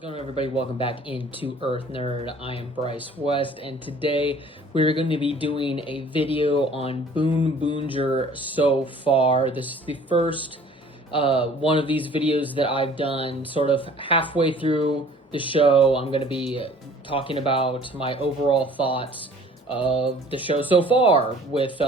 it going, everybody? Welcome back into Earth Nerd. I am Bryce West, and today we're going to be doing a video on Boonboomger so far. This is the first one of these videos that I've done sort of halfway through the show. I'm going to be talking about my overall thoughts of the show so far with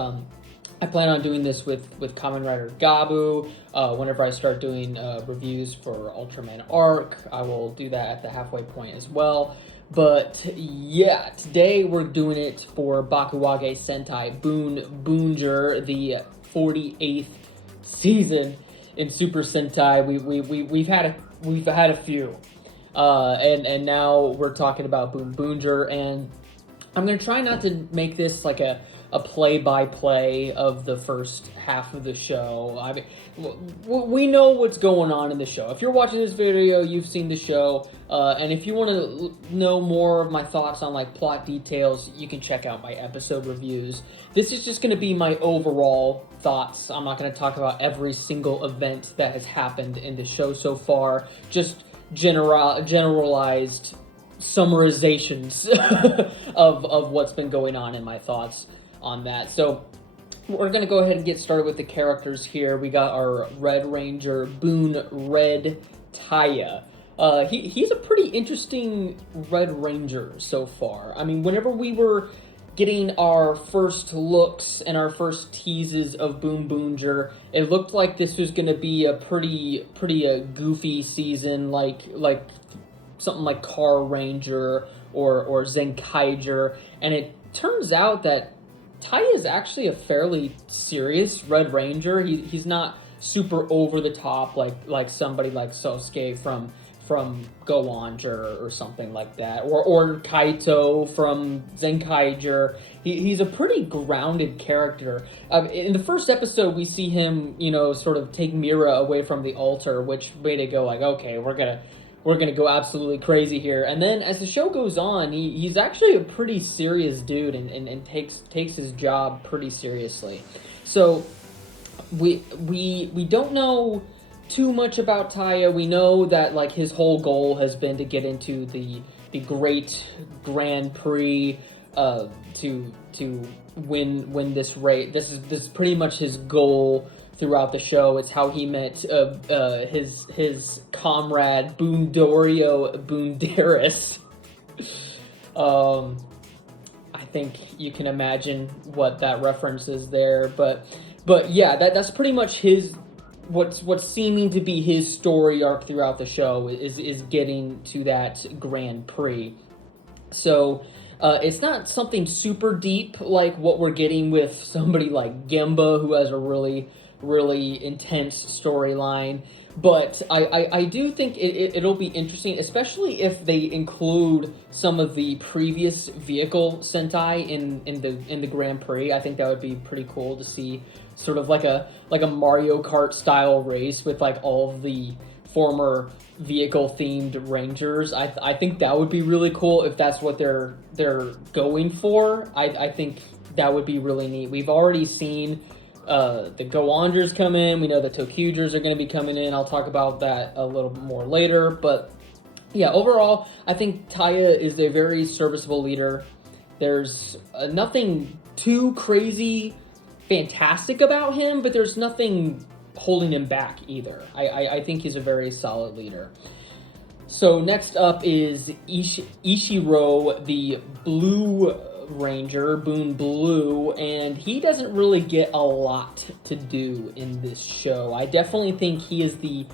I plan on doing this with Kamen Rider Gabu. Whenever I start doing reviews for Ultraman Arc, I will do that at the halfway point as well. But yeah, today we're doing it for Bakuage Sentai Boonboomger, the 48th season in Super Sentai. We've had a few, and now we're talking about Boonboomger, and I'm gonna try not to make this like a play-by-play of the first half of the show. I mean, we know what's going on in the show. If you're watching this video, you've seen the show, and if you want to know more of my thoughts on like plot details, you can check out my episode reviews. This is just going to be my overall thoughts. I'm not going to talk about every single event that has happened in the show so far, just generalized summarizations of what's been going on in my thoughts on that. So we're going to go ahead and get started with the characters here. We got our Red Ranger, Boon Red Taya. He's a pretty interesting Red Ranger so far. I mean, whenever we were getting our first looks and our first teases of Boonboomger, it looked like this was going to be a pretty goofy season, like something like Car Ranger or Zenkaiger, and it turns out that Taya is actually a fairly serious Red Ranger. He's not super over the top like somebody like Sosuke from Boonboomger or something like that, or Kaito from Zenkaiger. He's a pretty grounded character. In the first episode, we see him, sort of take Mira away from the altar, which made it go like, okay, we're gonna go absolutely crazy here. And then as the show goes on, he's actually a pretty serious dude and takes his job pretty seriously. So we don't know too much about Taya. We know that like his whole goal has been to get into the Great Grand Prix to win this race. This is pretty much his goal throughout the show. It's how he met his comrade Boondorio Boondaris. I think you can imagine what that reference is there, but yeah, that's pretty much what's seeming to be his story arc throughout the show is getting to that Grand Prix. So it's not something super deep like what we're getting with somebody like Gemba, who has a really intense storyline, but I do think it'll be interesting, especially if they include some of the previous vehicle Sentai in the Grand Prix. I think that would be pretty cool to see, sort of like a Mario Kart style race with like all of the former vehicle themed Rangers. I think that would be really cool if that's what they're going for. I think that would be really neat. We've already seen the Go-Oners come in. We know the Tokugers are going to be coming in. I'll talk about that a little more later. But yeah, overall, I think Taya is a very serviceable leader. There's nothing too crazy fantastic about him, but there's nothing holding him back either. I think he's a very solid leader. So next up is Ishiro, the Blue Ranger, Boon Blue, and he doesn't really get a lot to do in this show. I definitely think he is the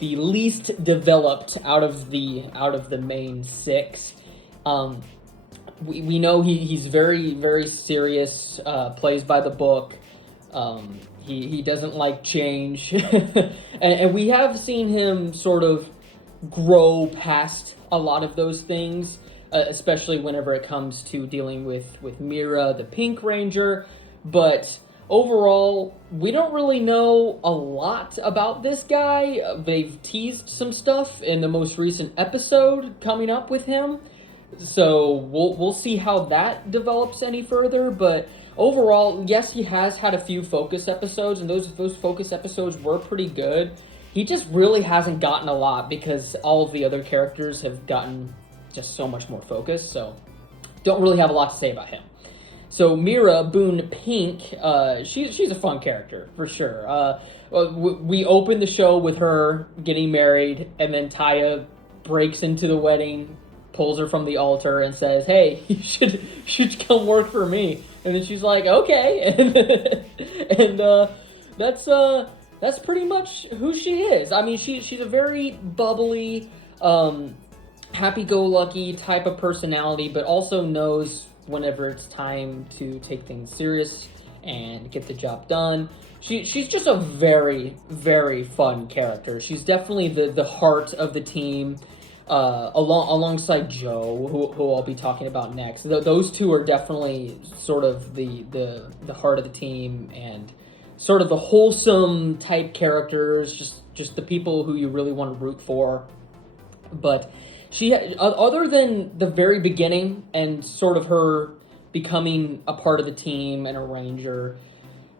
least developed out of the main six. We know he's very serious, plays by the book. He doesn't like change, and we have seen him sort of grow past a lot of those things. Especially whenever it comes to dealing with Mira, the Pink Ranger. But overall, we don't really know a lot about this guy. They've teased some stuff in the most recent episode coming up with him. So we'll see how that develops any further. But overall, yes, he has had a few focus episodes, and those focus episodes were pretty good. he just really hasn't gotten a lot because all of the other characters have gotten just so much more focus. So don't really have a lot to say about him. So Mira Boon Pink, she's a fun character for sure. We open the show with her getting married, and then Taya breaks into the wedding, pulls her from the altar, and says, "Hey, you should come work for me." And then she's like, "Okay," and that's pretty much who she is. I mean, she's a very bubbly, happy-go-lucky type of personality, but also knows whenever it's time to take things serious and get the job done. She's just a very, very fun character. She's definitely the heart of the team, alongside Joe, who I'll be talking about next. Those two are definitely sort of the heart of the team and sort of the wholesome type characters, just the people who you really want to root for. But she, other than the very beginning and sort of her becoming a part of the team and a ranger,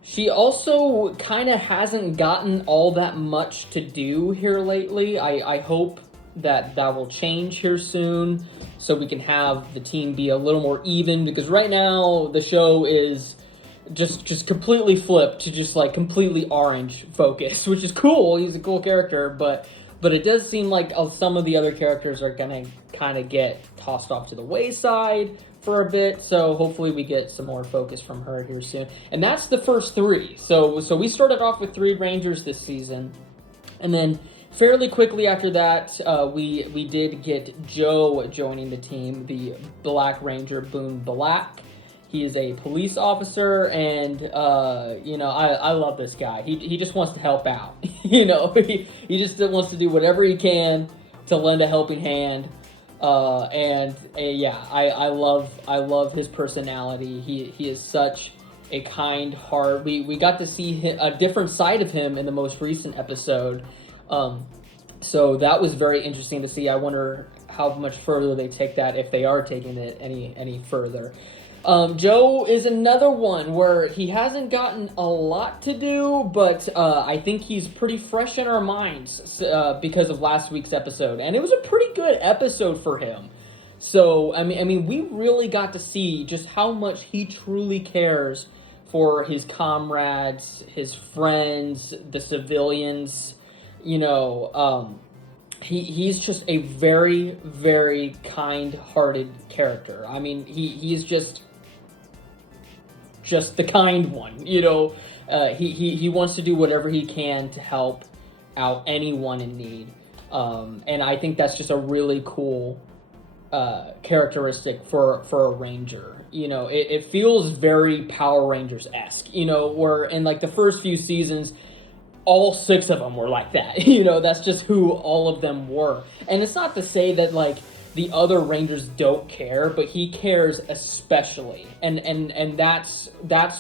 she also kind of hasn't gotten all that much to do here lately. I hope that will change here soon so we can have the team be a little more even, because right now the show is just completely flipped to just like completely orange focus, which is cool. He's a cool character, but it does seem like some of the other characters are gonna kind of get tossed off to the wayside for a bit. So hopefully we get some more focus from her here soon. And that's the first three. So we started off with 3 Rangers this season, and then fairly quickly after that, we did get Joe joining the team, the Black Ranger Boon Black. He is a police officer, and I love this guy. He just wants to help out. He just wants to do whatever he can to lend a helping hand. I love his personality. He is such a kind heart. We got to see a different side of him in the most recent episode. So that was very interesting to see. I wonder how much further they take that, if they are taking it any further. Joe is another one where he hasn't gotten a lot to do, but I think he's pretty fresh in our minds because of last week's episode, and it was a pretty good episode for him. So I mean, we really got to see just how much he truly cares for his comrades, his friends, the civilians. He's just a very, very kind-hearted character. I mean, he is just the kind one. He wants to do whatever he can to help out anyone in need, and I think that's just a really cool characteristic for a ranger. It feels very Power Rangers-esque. Where in like the first few seasons, all 6 of them were like that. That's just who all of them were. And it's not to say that like the other Rangers don't care, but he cares especially. And that's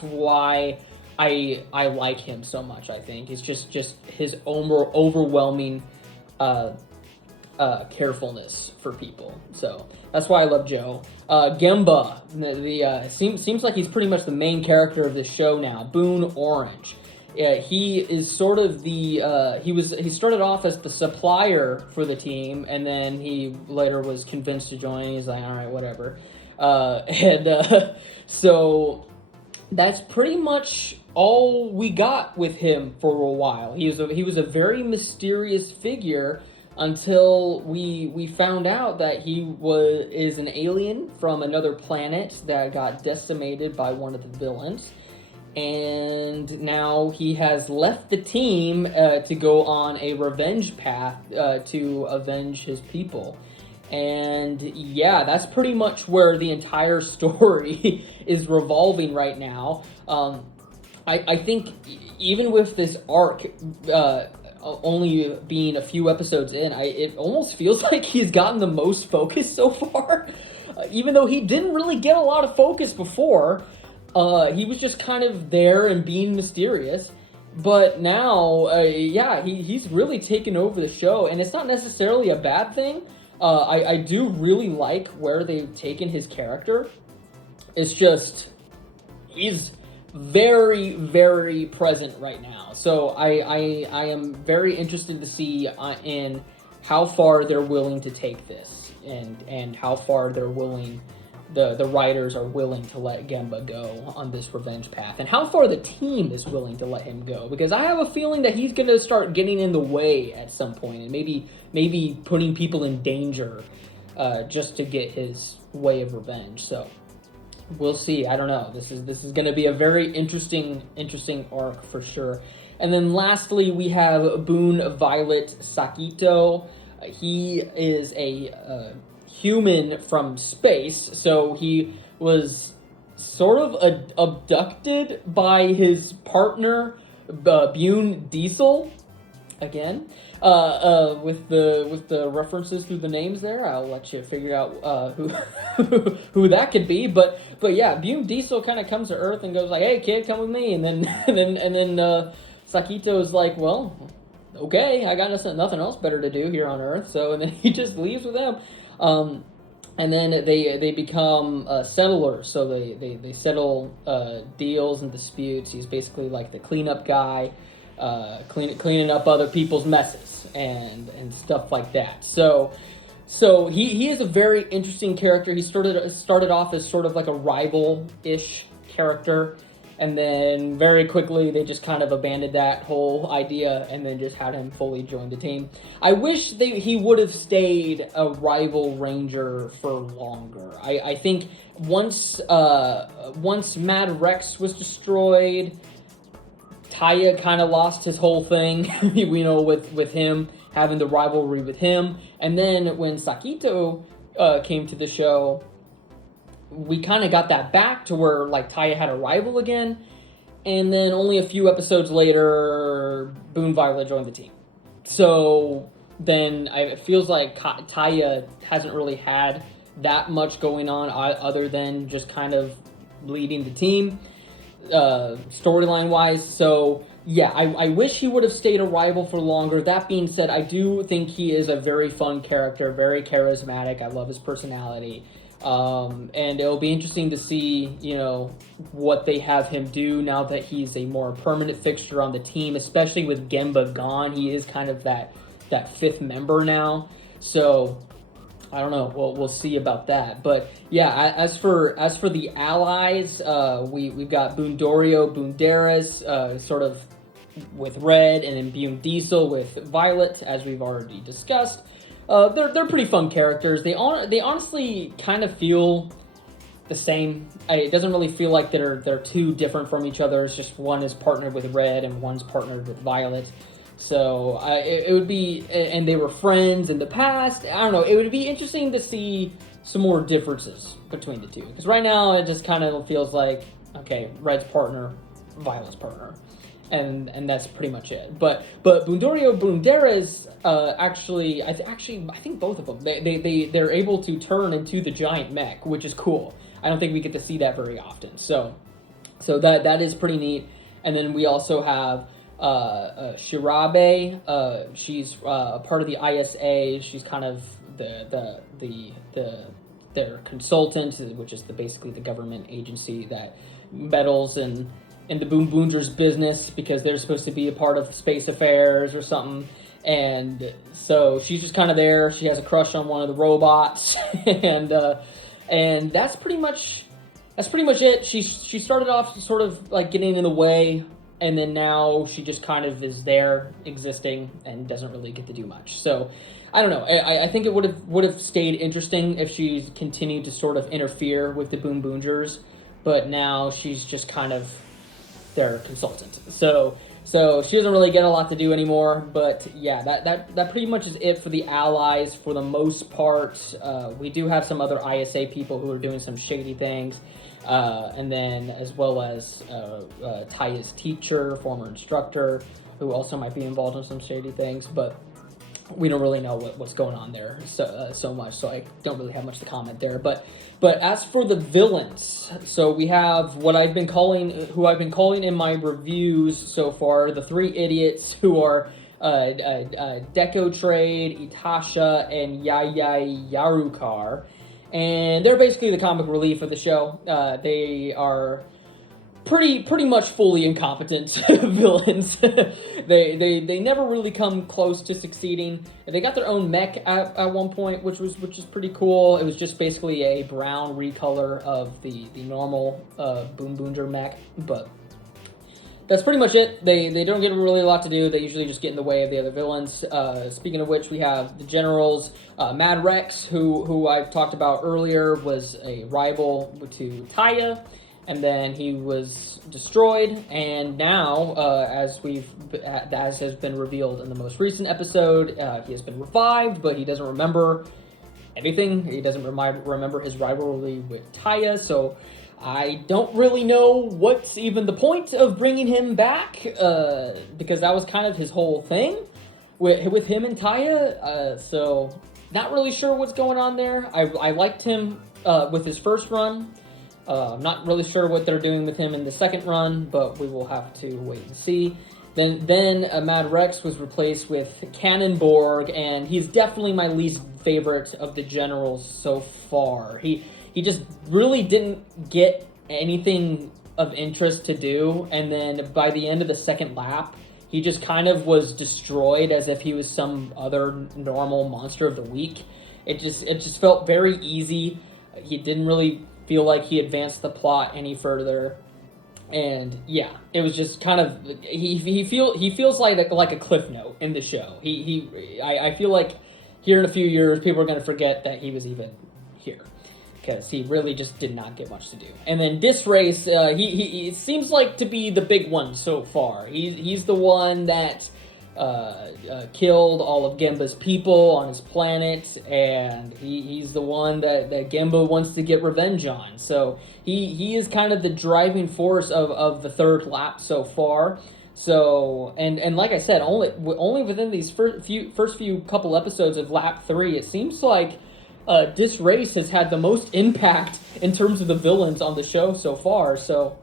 why I like him so much, I think. It's just his overwhelming carefulness for people. So that's why I love Joe. Gemba, seems like he's pretty much the main character of this show now. Boon Orange. He is sort of he started off as the supplier for the team, and then he later was convinced to join. He's like, all right, whatever. So that's pretty much all we got with him for a while. He was a very mysterious figure until we found out that he is an alien from another planet that got decimated by one of the villains. And now he has left the team to go on a revenge path to avenge his people. And yeah, that's pretty much where the entire story is revolving right now. I think even with this arc only being a few episodes in, it almost feels like he's gotten the most focus so far. Even though he didn't really get a lot of focus before. He was just kind of there and being mysterious, but now, he's really taken over the show, and it's not necessarily a bad thing. I do really like where they've taken his character. It's just, he's very, very present right now. So I am very interested to see in how far they're willing to take this, and how far they're willing, the writers are willing to let Gemba go on this revenge path, and how far the team is willing to let him go, because I have a feeling that he's going to start getting in the way at some point, and maybe putting people in danger, just to get his way of revenge. So we'll see. I don't know. This is going to be a very interesting arc for sure. And then lastly, we have Boon Violet Sakito. He is a human from space, so he was sort of abducted by his partner, Bune Diesel. Again, with the references through the names there, I'll let you figure out who that could be. But yeah, Bune Diesel kind of comes to Earth and goes like, "Hey kid, come with me," and then Sakito's like, "Well, okay, I got nothing else better to do here on Earth." So and then he just leaves with them. And then they become settlers, so they settle deals and disputes. He's basically like the cleanup guy, cleaning up other people's messes and stuff like that. So he is a very interesting character. He started off as sort of like a rival-ish character, and then very quickly they just kind of abandoned that whole idea and then just had him fully join the team. I wish he would have stayed a rival ranger for longer. I think once Mad Rex was destroyed, Taya kind of lost his whole thing, with him having the rivalry with him. And then when Sakito came to the show, we kind of got that back to where like Taya had a rival again, and then only a few episodes later, Boon Violet joined the team. So then it feels like Taya hasn't really had that much going on other than just kind of leading the team, storyline wise. So yeah, I wish he would have stayed a rival for longer. That being said, I do think he is a very fun character, very charismatic. I love his personality. And it'll be interesting to see, what they have him do now that he's a more permanent fixture on the team, especially with Gemba gone. He is kind of that fifth member now. So I don't know. We'll see about that. But yeah, as for the allies, we've got Boondorio, Boonderas, sort of with Red, and then Bune Diesel with Violet, as we've already discussed. They're pretty fun characters. They honestly kind of feel the same. It doesn't really feel like they're too different from each other. It's just one is partnered with Red and one's partnered with Violet. So it would be, and they were friends in the past. I don't know. It would be interesting to see some more differences between the two, because right now it just kind of feels like, okay, Red's partner, Violet's partner. And that's pretty much it. But Boondorio Boonderas actually I think both of them they're able to turn into the giant mech, which is cool. I don't think we get to see that very often. So that is pretty neat. And then we also have Shirabe. She's a part of the ISA. She's kind of their consultant, which is basically the government agency that meddles in the Boonboomger's business, because they're supposed to be a part of space affairs or something. And so she's just kind of there. She has a crush on one of the robots, and that's pretty much it. She started off sort of like getting in the way, and then now she just kind of is there existing and doesn't really get to do much. So I don't know. I think it would have stayed interesting if she continued to sort of interfere with the Boonboomgers, but now she's just kind of their consultant. So she doesn't really get a lot to do anymore. But yeah, that pretty much is it for the allies for the most part. We do have some other ISA people who are doing some shady things, and then as well as Taya's teacher, former instructor, who also might be involved in some shady things, but we don't really know what's going on there so much, so I don't really have much to comment there. But as for the villains, so we have who I've been calling in my reviews so far, the three idiots who are Deco Trade, Itasha, and Yaya Yarukar. And they're basically the comic relief of the show. They are pretty much fully incompetent villains. They never really come close to succeeding. They got their own mech at one point, which is pretty cool. It was just basically a brown recolor of the normal Boonboomger mech, but that's pretty much it. They don't get really a lot to do. They usually just get in the way of the other villains. Speaking of which, we have the generals. Mad Rex, who I talked about earlier, was a rival to Taya, and then he was destroyed. And now, as has been revealed in the most recent episode, he has been revived, but he doesn't remember anything. He doesn't remember his rivalry with Taya, so I don't really know what's even the point of bringing him back, because that was kind of his whole thing with him and Taya, so not really sure what's going on there. I liked him with his first run. I'm not really sure what they're doing with him in the second run, but we will have to wait and see. Then Mad Rex was replaced with Cannonborg, and he's definitely my least favorite of the generals so far. He just really didn't get anything of interest to do, and then by the end of the second lap, he just kind of was destroyed as if he was some other normal monster of the week. It just felt very easy. He didn't really feel like he advanced the plot any further, and yeah, it was just kind of he feels like a cliff note in the show. I feel like here in a few years, people are going to forget that he was even here, because he really just did not get much to do. And then Disrace, he seems like to be the big one so far. He's the one that killed all of Gemba's people on his planet, and he's the one that Gemba wants to get revenge on. So he is kind of the driving force of the third lap so far. So, and like I said, only within these first few couple episodes of lap 3, it seems like Disrace has had the most impact in terms of the villains on the show so far. So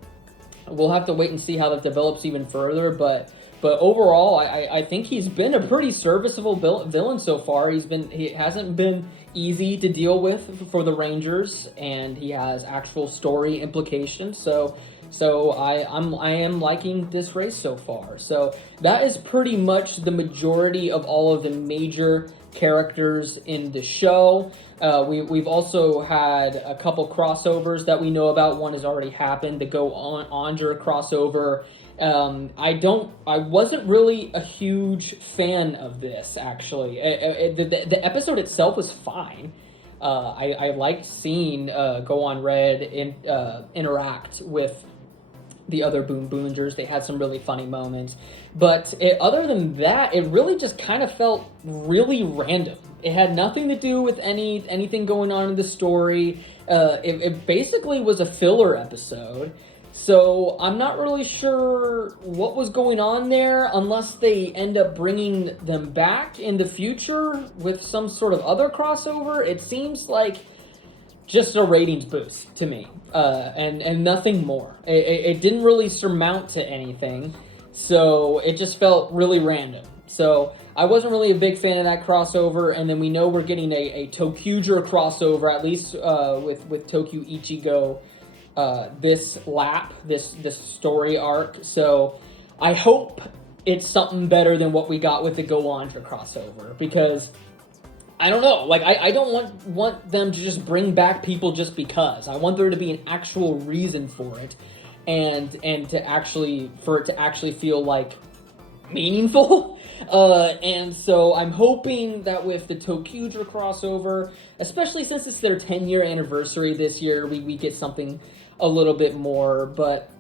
we'll have to wait and see how that develops even further, but overall, I think he's been a pretty serviceable villain so far. He hasn't been easy to deal with for the Rangers, and he has actual story implications. So I am liking this race so far. So that is pretty much the majority of all of the major characters in the show. We've also had a couple crossovers that we know about. One has already happened, the Go Onger crossover. I wasn't really a huge fan of this, actually. The episode itself was fine. I liked seeing Go On Red interact with the other Boonboomgers. They had some really funny moments. But other than that, it really just kind of felt really random. It had nothing to do with anything going on in the story. It basically was a filler episode. So I'm not really sure what was going on there, unless they end up bringing them back in the future with some sort of other crossover. It seems like just a ratings boost to me, and nothing more. It didn't really surmount to anything, so it just felt really random. So I wasn't really a big fan of that crossover, and then we know we're getting a Tokuger crossover, at least with Tokyo Ichigo, this lap, this story arc. So I hope it's something better than what we got with the Go Onger crossover, because I don't know, like I don't want them to just bring back people just because. I want there to be an actual reason for it, and for it to actually feel like meaningful. And so I'm hoping that with the Tokuger crossover, especially since it's their 10-year anniversary this year, we get something a little bit more. But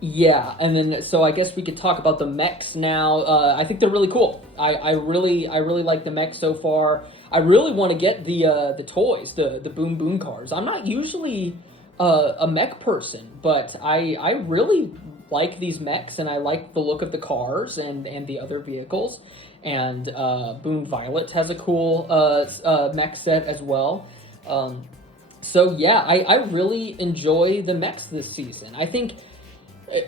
yeah, and then so I guess we could talk about the mechs now. I think they're really cool. I really like the mechs so far. I really want to get the toys, the Boom Boom cars. I'm not usually a mech person, but I really like these mechs, and I like the look of the cars and the other vehicles. And Boom Violet has a cool mech set as well. So yeah, I really enjoy the mechs this season. I think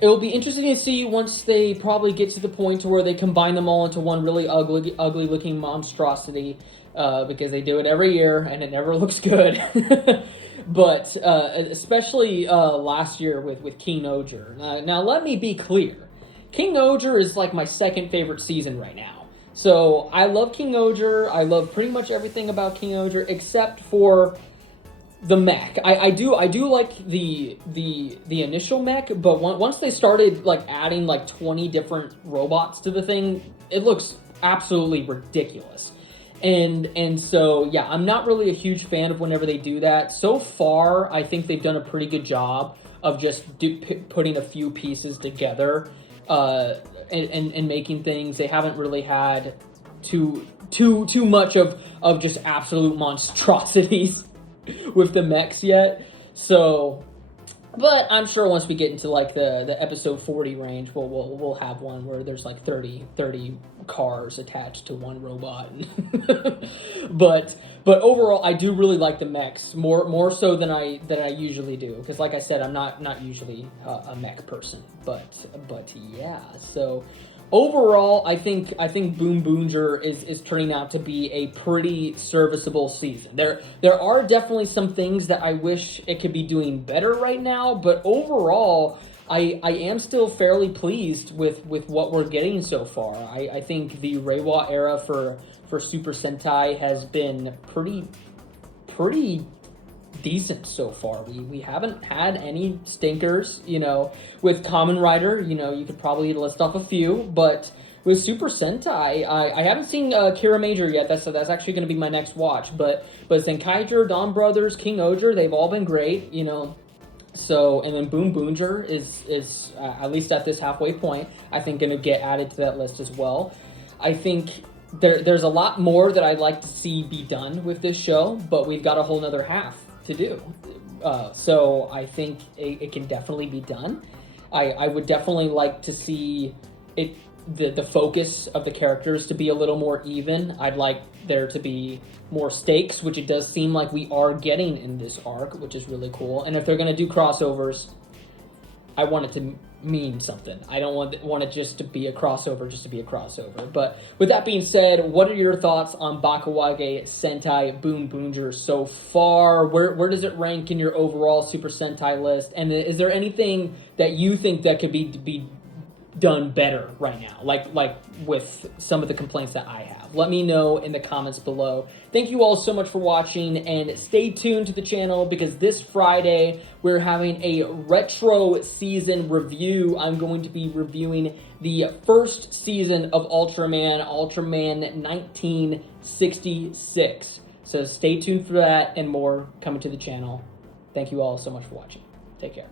it'll be interesting to see once they probably get to the point where they combine them all into one really ugly looking monstrosity, because they do it every year and it never looks good. but especially last year with King Oger. Now, let me be clear. King Oger is like my second favorite season right now. So I love King Oger. I love pretty much everything about King Oger except for the mech. I do like the initial mech, but once they started like adding like 20 different robots to the thing, it looks absolutely ridiculous. And so yeah, I'm not really a huge fan of whenever they do that. So far, I think they've done a pretty good job of just putting a few pieces together and making things. They haven't really had too much of just absolute monstrosities with the mechs yet. So, but I'm sure once we get into like the episode 40 range, we'll have one where there's like 30 cars attached to one robot. but overall, I do really like the mechs more so than I usually do, because like I said, I'm not usually a mech person. But yeah, so overall, I think Boonboomger is turning out to be a pretty serviceable season. There are definitely some things that I wish it could be doing better right now, but overall, I am still fairly pleased with what we're getting so far. I think the Reiwa era for Super Sentai has been pretty decent so far. We haven't had any stinkers, with Kamen Rider, you could probably list off a few, but with Super Sentai, I haven't seen Kira Major yet. That's actually going to be my next watch, but Zenkaiger, Dawn Brothers, King Oger, they've all been great, So, and then Boonboomger is at least at this halfway point, I think going to get added to that list as well. I think there's a lot more that I'd like to see be done with this show, but we've got a whole nother half to do. So I think it can definitely be done. I would definitely like to see it the focus of the characters to be a little more even. I'd like there to be more stakes, which it does seem like we are getting in this arc, which is really cool. And if they're going to do crossovers, I want it to mean something. I don't want it just to be a crossover just to be a crossover. But with that being said, what are your thoughts on Bakuage Sentai Boonboomger so far? Where does it rank in your overall Super Sentai list? And is there anything that you think that could be done better right now, like with some of the complaints that I have? Let me know in the comments below. Thank you all so much for watching, and stay tuned to the channel because this Friday we're having a retro season review. I'm going to be reviewing the first season of Ultraman 1966. So stay tuned for that and more coming to the channel. Thank you all so much for watching. Take care.